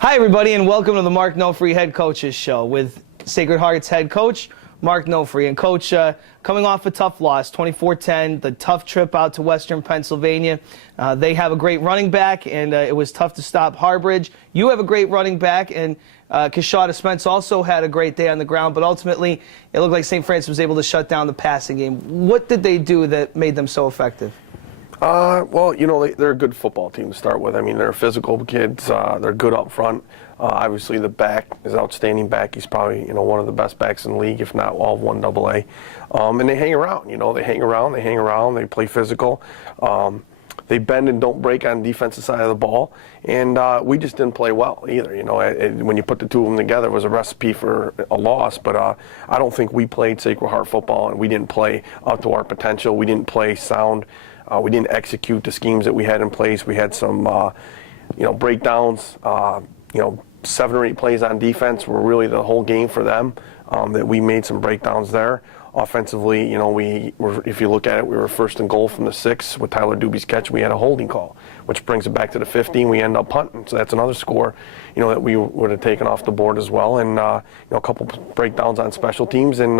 Hi, everybody, and welcome to the Mark Nofri Head Coaches Show with Sacred Heart's head coach, Mark Nofri. And, Coach, coming off a tough loss, 24-10, the tough trip out to Western Pennsylvania. They have a great running back, and it was tough to stop Harbridge. You have a great running back, and Kishada Spence also had a great day on the ground, but ultimately it looked like St. Francis was able to shut down the passing game. What did they do that made them so effective? Well, you know, they're a good football team to start with. I mean, they're physical kids. They're good up front. Obviously, the back is an outstanding back. He's probably, you know, one of the best backs in the league, if not all of 1AA. And they hang around, you know. They hang around. They play physical. They bend and don't break on the defensive side of the ball. And we just didn't play well either. You know, when you put the two of them together, it was a recipe for a loss. But I don't think we played Sacred Heart football, and we didn't play up to our potential. We didn't play sound. We didn't execute the schemes that we had in place. We had some, you know, breakdowns. You know, 7 or 8 plays on defense were really the whole game for them. That we made some breakdowns there. Offensively, you know, if you look at it, we were first and goal from the 6 with Tyler Doobie's catch. We had a holding call, which brings it back to the 15. We end up punting, so that's another score, you know, that we would have taken off the board as well. And you know, a couple breakdowns on special teams. And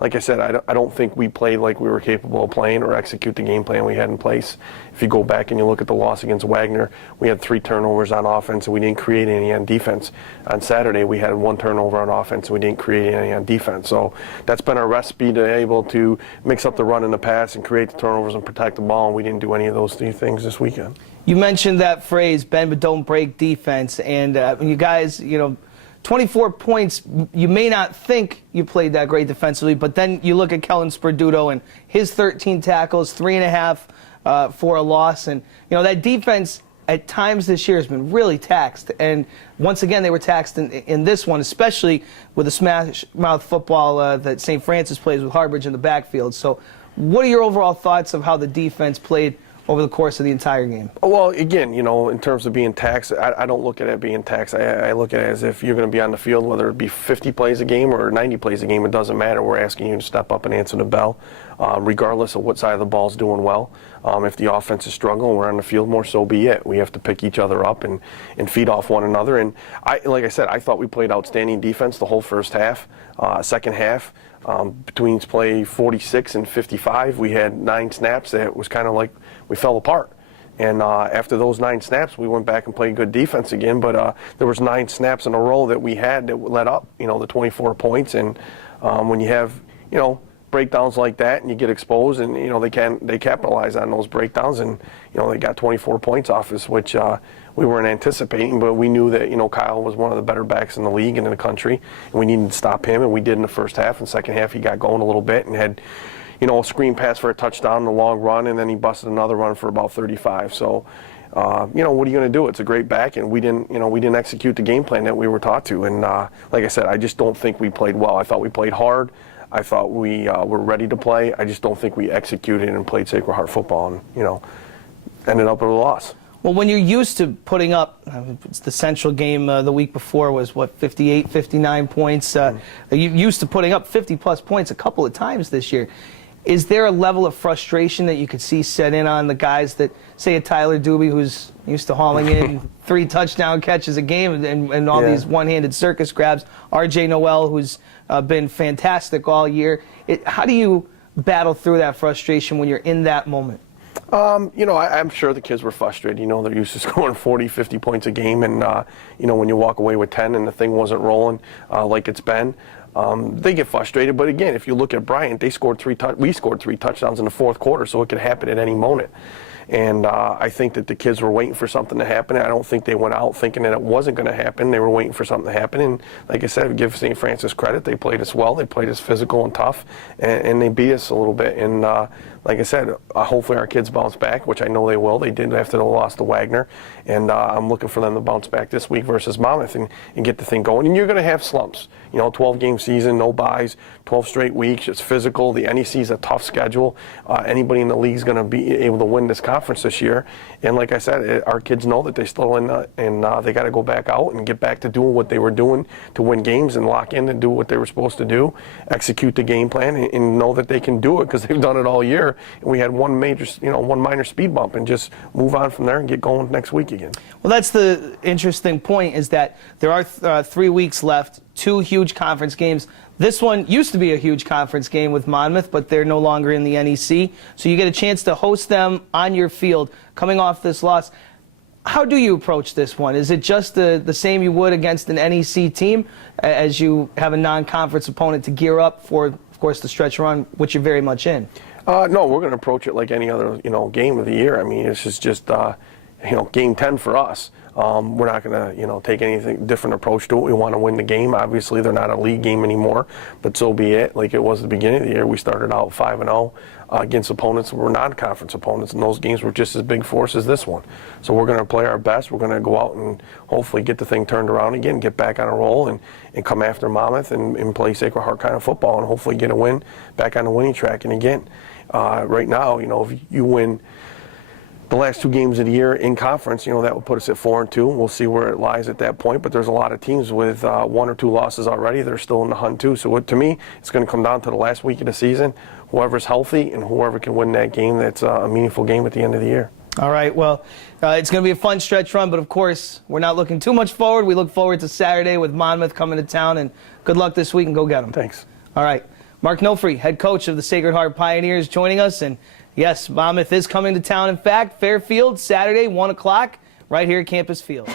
like I said, I don't think we played like we were capable of playing or execute the game plan we had in place. If you go back and you look at the loss against Wagner, we had 3 turnovers on offense, and we didn't create any on defense. On Saturday, we had 1 turnover on offense, and we didn't create any on defense. So that's been our recipe to able to mix up the run and the pass and create the turnovers and protect the ball, and we didn't do any of those 3 things this weekend. You mentioned that phrase, bend but don't break defense, and you guys, you know, 24 points, you may not think you played that great defensively, but then you look at Kellen Sperduto and his 13 tackles, 3.5 for a loss, and you know that defense at times this year has been really taxed, and once again they were taxed in this one, especially with the smash mouth football that St. Francis plays with Harbridge in the backfield. So what are your overall thoughts of how the defense played over the course of the entire game? Well, again, you know, in terms of being taxed, I don't look at it being taxed. I look at it as if you're going to be on the field, whether it be 50 plays a game or 90 plays a game, it doesn't matter. We're asking you to step up and answer the bell, regardless of what side of the ball is doing well. If the offense is struggling, we're on the field more, so be it. We have to pick each other up and feed off one another. And like I said, I thought we played outstanding defense the whole first half. Second half, between play 46 and 55, we had 9 snaps that was kind of like we fell apart. And after those 9 snaps, we went back and played good defense again. But there was 9 snaps in a row that we had that led up, you know, the 24 points. And when you have, you know, breakdowns like that and you get exposed, and you know they capitalize on those breakdowns, and you know they got 24 points off us, which we weren't anticipating, but we knew that, you know, Kyle was one of the better backs in the league and in the country, and we needed to stop him, and we did in the first half. And second half he got going a little bit and had, you know, a screen pass for a touchdown and a long run, and then he busted another run for about 35. So you know, what are you going to do? It's a great back, and we didn't execute the game plan that we were taught to. And like I said, I just don't think we played well. I thought we played hard. I thought we were ready to play. I just don't think we executed and played Sacred Heart football, and you know, ended up with a loss. Well, when you're used to putting up, it's the Central game the week before was what, 58, 59 points. You're used to putting up 50-plus points a couple of times this year. Is there a level of frustration that you could see set in on the guys that, say, a Tyler Doobie, who's used to hauling in 3 touchdown catches a game and all these one-handed circus grabs, R.J. Noel, who's been fantastic all year. How do you battle through that frustration when you're in that moment? You know, I'm sure the kids were frustrated. You know, they're used to scoring 40, 50 points a game, and you know, when you walk away with 10 and the thing wasn't rolling like it's been, they get frustrated. But again, if you look at Bryant, we scored 3 touchdowns in the 4th quarter, so it could happen at any moment. And I think that the kids were waiting for something to happen. I don't think they went out thinking that it wasn't going to happen. They were waiting for something to happen. And like I said, give St. Francis credit. They played us well. They played us physical and tough, and they beat us a little bit. And like I said, hopefully our kids bounce back, which I know they will. They did after the loss to Wagner. And I'm looking for them to bounce back this week versus Monmouth and get the thing going. And you're going to have slumps. You know, 12-game season, no buys, 12 straight weeks. It's physical. The NEC is a tough schedule. Anybody in the league is going to be able to win this conference this year. And like I said, our kids know that they're still in, and they got to go back out and get back to doing what they were doing to win games and lock in and do what they were supposed to do, execute the game plan, and know that they can do it because they've done it all year. year, and we had one minor speed bump, and just move on from there and get going next week again. Well, that's the interesting point, is that there are 3 weeks left, 2 huge conference games. This one used to be a huge conference game with Monmouth, but they're no longer in the NEC. So you get a chance to host them on your field coming off this loss. How do you approach this one? Is it just the same you would against an NEC team, as you have a non-conference opponent to gear up for, of course, the stretch run, which you're very much in? No, we're going to approach it like any other, game of the year. I mean, this is just, game 10 for us. We're not going to, take anything different approach to it. We want to win the game. Obviously, they're not a league game anymore, but so be it. Like it was at the beginning of the year, we started out 5-0 against opponents that were non-conference opponents, and those games were just as big for us as this one. So we're going to play our best. We're going to go out and hopefully get the thing turned around again, get back on a roll, and come after Monmouth and play Sacred Heart kind of football, and hopefully get a win back on the winning track. And again, right now, if you win the last 2 games of the year in conference, that would put us at 4-2. We'll see where it lies at that point. But there's a lot of teams with 1 or 2 losses already. They're still in the hunt too. So to me, it's going to come down to the last week of the season. Whoever's healthy and whoever can win that game, that's a meaningful game at the end of the year. All right. Well, it's going to be a fun stretch run, but of course, we're not looking too much forward. We look forward to Saturday with Monmouth coming to town, and good luck this week, and go get them. Thanks. All right. Mark Nofri, head coach of the Sacred Heart Pioneers, joining us. And yes, Monmouth is coming to town. In fact, Fairfield, Saturday, 1 o'clock, right here at Campus Field.